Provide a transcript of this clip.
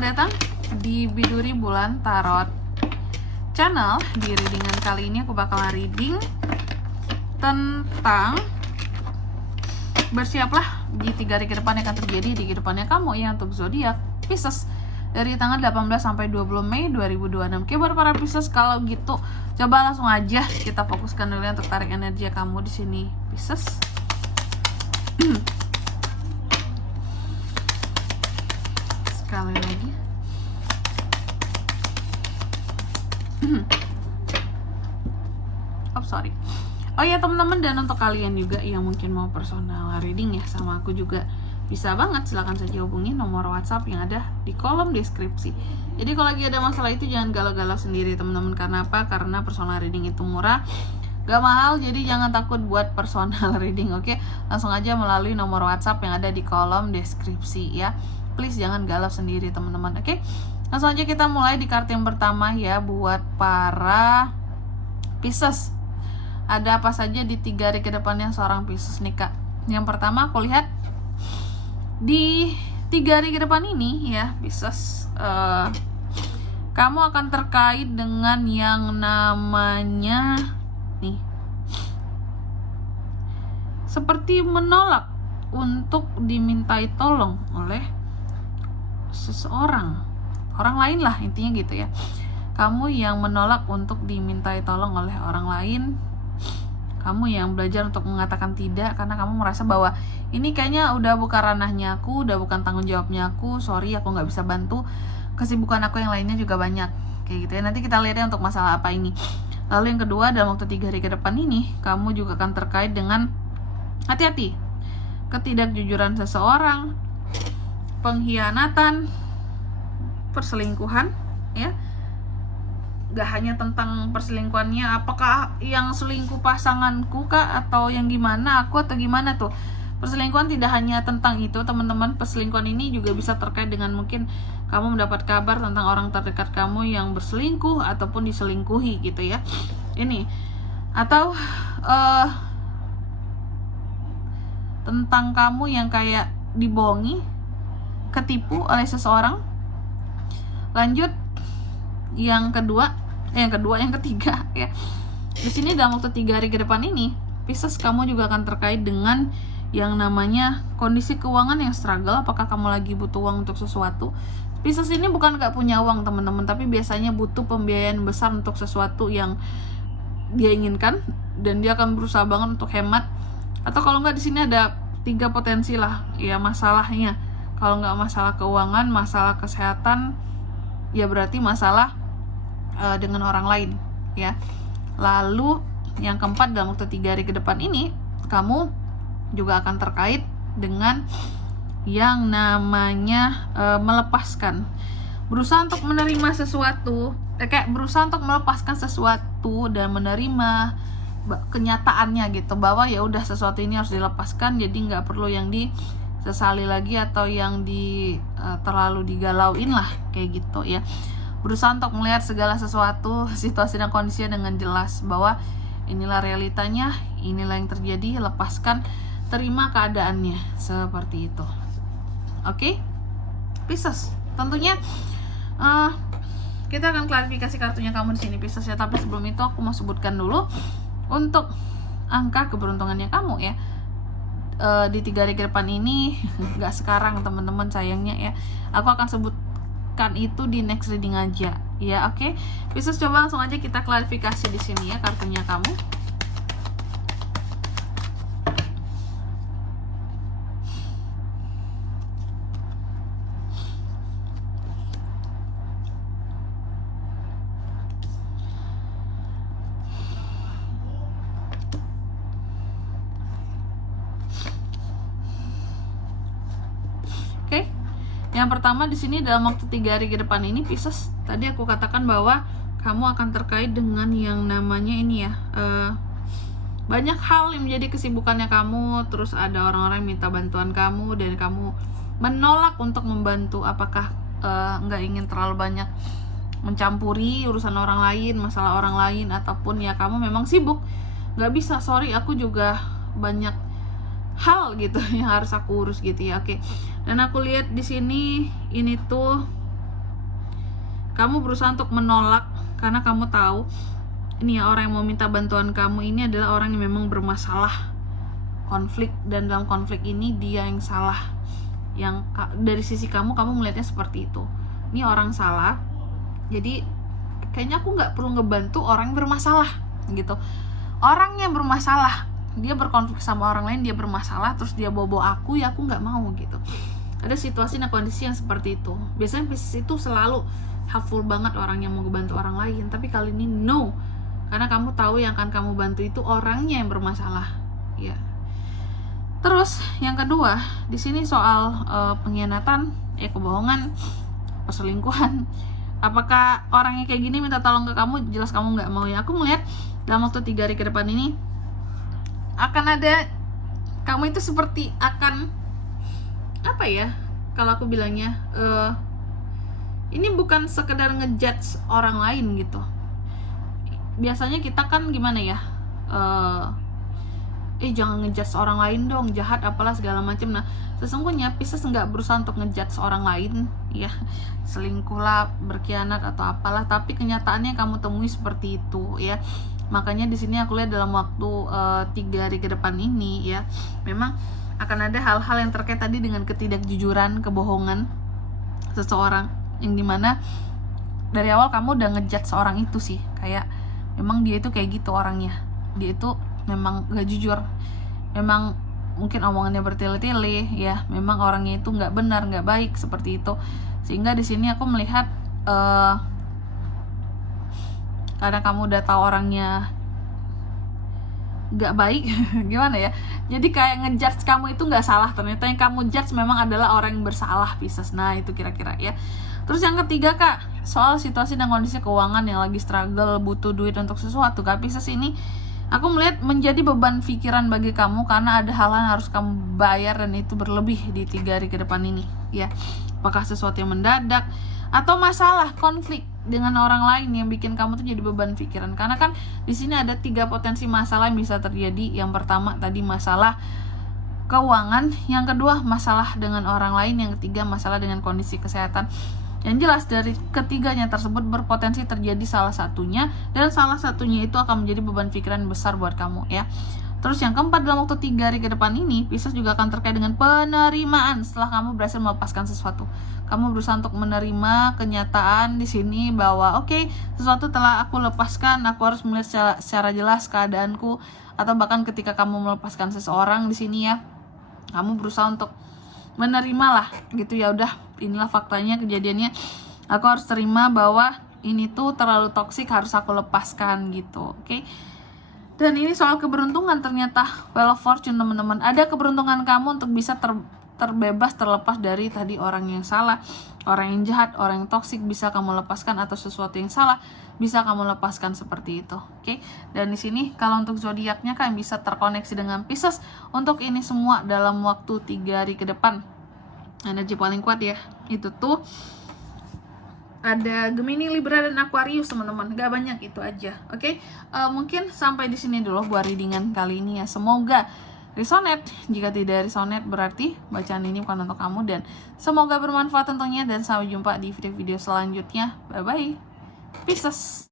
selamat datang di Biduri Bulan Tarot Channel. Di readingan kali ini aku bakalan reading tentang bersiaplah di 3 hari ke depan yang akan terjadi di kehidupannya kamu ya untuk zodiak Pisces dari tanggal 18 sampai 20 Mei 2026. Oke, buat para Pisces, kalau gitu coba langsung aja kita fokuskan dulu untuk tarik energi kamu di sini Pisces. Sekali lagi. Sorry. Oh ya teman-teman, dan untuk kalian juga yang mungkin mau personal reading ya sama aku juga bisa banget, silahkan saja hubungi nomor WhatsApp yang ada di kolom deskripsi. Jadi kalau lagi ada masalah itu jangan galau-galau sendiri teman-teman. Karena apa? Karena personal reading itu murah, gak mahal, jadi jangan takut buat personal reading. Oke, langsung aja melalui nomor WhatsApp yang ada di kolom deskripsi ya. Please jangan galau sendiri teman-teman. Oke, langsung aja kita mulai di kartu yang pertama ya, buat para Pisces. Ada apa saja di 3 hari ke depannya seorang Pisces nih kak. Yang pertama aku lihat di 3 hari ke depan ini ya Pisces, kamu akan terkait dengan yang namanya nih, seperti menolak untuk dimintai tolong oleh seseorang, orang lain lah intinya gitu ya. Kamu yang menolak untuk dimintai tolong oleh orang lain, kamu yang belajar untuk mengatakan tidak karena kamu merasa bahwa ini kayaknya udah bukan ranahnya aku, udah bukan tanggung jawabnya aku, sorry aku nggak bisa bantu, kesibukan aku yang lainnya juga banyak kayak gitu ya. Nanti kita lihatnya untuk masalah apa ini. Lalu yang kedua, dalam waktu 3 hari ke depan ini kamu juga akan terkait dengan hati-hati, ketidakjujuran seseorang, pengkhianatan, perselingkuhan ya. Gak hanya tentang perselingkuhannya, apakah yang selingkuh pasanganku kah atau yang gimana aku atau gimana tuh. Perselingkuhan tidak hanya tentang itu teman-teman. Perselingkuhan ini juga bisa terkait dengan mungkin kamu mendapat kabar tentang orang terdekat kamu yang berselingkuh ataupun diselingkuhi gitu ya. Ini atau tentang kamu yang kayak dibohongi, ketipu oleh seseorang. Lanjut yang ketiga ya. Di sini dalam waktu 3 hari ke depan ini, Pisces, kamu juga akan terkait dengan yang namanya kondisi keuangan yang struggle. Apakah kamu lagi butuh uang untuk sesuatu? Pisces ini bukan gak punya uang teman-teman, tapi biasanya butuh pembiayaan besar untuk sesuatu yang dia inginkan dan dia akan berusaha banget untuk hemat. Atau kalau nggak, di sini ada 3 potensi lah ya masalahnya. Kalau nggak masalah keuangan, masalah kesehatan, ya berarti masalah dengan orang lain ya. Lalu yang keempat, dalam waktu 3 hari ke depan ini kamu juga akan terkait dengan yang namanya melepaskan, berusaha untuk menerima sesuatu, kayak berusaha untuk melepaskan sesuatu dan menerima kenyataannya gitu, bahwa ya udah sesuatu ini harus dilepaskan, jadi nggak perlu yang disesali lagi atau yang terlalu digalauin lah kayak gitu ya. Berusaha untuk melihat segala sesuatu, situasi dan kondisinya dengan jelas, bahwa inilah realitanya, inilah yang terjadi, lepaskan, terima keadaannya seperti itu. Oke, Pisces, tentunya kita akan klarifikasi kartunya kamu di sini Pisces ya. Tapi sebelum itu aku mau sebutkan dulu untuk angka keberuntungannya kamu ya. Di 3 hari ke depan ini nggak sekarang teman-teman, sayangnya ya. Aku akan sebutkan itu di next reading aja ya. Oke, Pisces, coba langsung aja kita klarifikasi di sini ya kartunya kamu. Oke. Yang pertama di sini, dalam waktu 3 hari ke depan ini Pisces, tadi aku katakan bahwa kamu akan terkait dengan yang namanya ini ya, banyak hal yang menjadi kesibukannya kamu. Terus ada orang-orang yang minta bantuan kamu dan kamu menolak untuk membantu. Apakah nggak ingin terlalu banyak mencampuri urusan orang lain, masalah orang lain, ataupun ya kamu memang sibuk, nggak bisa, sorry aku juga banyak hal gitu yang harus aku urus gitu ya. Oke. Dan aku lihat di sini ini tuh kamu berusaha untuk menolak karena kamu tahu ini ya, orang yang mau minta bantuan kamu ini adalah orang yang memang bermasalah, konflik, dan dalam konflik ini dia yang salah. Yang dari sisi kamu melihatnya seperti itu, ini orang salah, jadi kayaknya aku nggak perlu ngebantu orang yang bermasalah gitu. Orang yang bermasalah, dia berkonflik sama orang lain, dia bermasalah, terus dia bawa aku, ya aku nggak mau gitu. Ada situasi dan kondisi yang seperti itu. Biasanya Pisces itu selalu helpful banget orang yang mau ngebantu orang lain, tapi kali ini no, karena kamu tahu yang akan kamu bantu itu orangnya yang bermasalah ya. Terus yang kedua di sini soal pengkhianatan, kebohongan, perselingkuhan. Apakah orangnya kayak gini minta tolong ke kamu? Jelas kamu nggak mau ya. Aku melihat dalam waktu 3 hari ke depan ini akan ada, kamu itu seperti akan apa ya, kalau aku bilangnya ini bukan sekedar ngejudge orang lain gitu. Biasanya kita kan gimana ya, jangan ngejudge orang lain dong, jahat apalah segala macam. Nah sesungguhnya Pisces nggak berusaha untuk ngejudge orang lain ya, selingkuh lah, berkhianat atau apalah, tapi kenyataannya kamu temui seperti itu ya. Makanya di sini aku lihat dalam waktu 3 hari ke depan ini ya, memang akan ada hal-hal yang terkait tadi dengan ketidakjujuran, kebohongan seseorang, yang dimana dari awal kamu udah ngejudge seorang itu sih, kayak memang dia itu kayak gitu orangnya, dia itu memang gak jujur, memang mungkin omongannya bertele-tele ya, memang orangnya itu nggak benar, nggak baik seperti itu. Sehingga di sini aku melihat karena kamu udah tahu orangnya nggak baik gimana ya, jadi kayak ngejudge kamu itu nggak salah, ternyata yang kamu judge memang adalah orang yang bersalah Pisces. Nah itu kira-kira ya. Terus yang ketiga Kak, soal situasi dan kondisi keuangan yang lagi struggle, butuh duit untuk sesuatu Kak. Pisces ini aku melihat menjadi beban pikiran bagi kamu karena ada hal-hal yang harus kamu bayar dan itu berlebih di 3 hari ke depan ini ya. Apakah sesuatu yang mendadak atau masalah konflik dengan orang lain yang bikin kamu tuh jadi beban pikiran. Karena kan di sini ada 3 potensi masalah yang bisa terjadi. Yang pertama tadi masalah keuangan, yang kedua masalah dengan orang lain, yang ketiga masalah dengan kondisi kesehatan. Yang jelas dari ketiganya tersebut berpotensi terjadi salah satunya, dan salah satunya itu akan menjadi beban pikiran besar buat kamu ya. Terus yang keempat, dalam waktu 3 hari ke depan ini Pisces juga akan terkait dengan penerimaan setelah kamu berhasil melepaskan sesuatu. Kamu berusaha untuk menerima kenyataan di sini bahwa oke, sesuatu telah aku lepaskan, aku harus melihat secara jelas keadaanku, atau bahkan ketika kamu melepaskan seseorang di sini ya, kamu berusaha untuk menerima lah gitu ya, udah inilah faktanya, kejadiannya, aku harus terima bahwa ini tuh terlalu toksik, harus aku lepaskan gitu. Oke. Dan ini soal keberuntungan, ternyata Wheel of Fortune teman-teman, ada keberuntungan kamu untuk bisa terbebas, terlepas dari tadi orang yang salah, orang yang jahat, orang yang toksik, bisa kamu lepaskan, atau sesuatu yang salah bisa kamu lepaskan seperti itu. Oke. Dan di sini kalau untuk zodiaknya kan bisa terkoneksi dengan Pisces untuk ini semua dalam waktu 3 hari ke depan. Energi paling kuat ya, itu tuh ada Gemini, Libra, dan Aquarius teman-teman. Gak banyak, itu aja. Oke. Mungkin sampai di sini dulu buat readingan kali ini ya. Semoga resonate. Jika tidak resonate berarti bacaan ini bukan untuk kamu, dan semoga bermanfaat tentunya, dan sampai jumpa di video-video selanjutnya. Bye bye Pisces.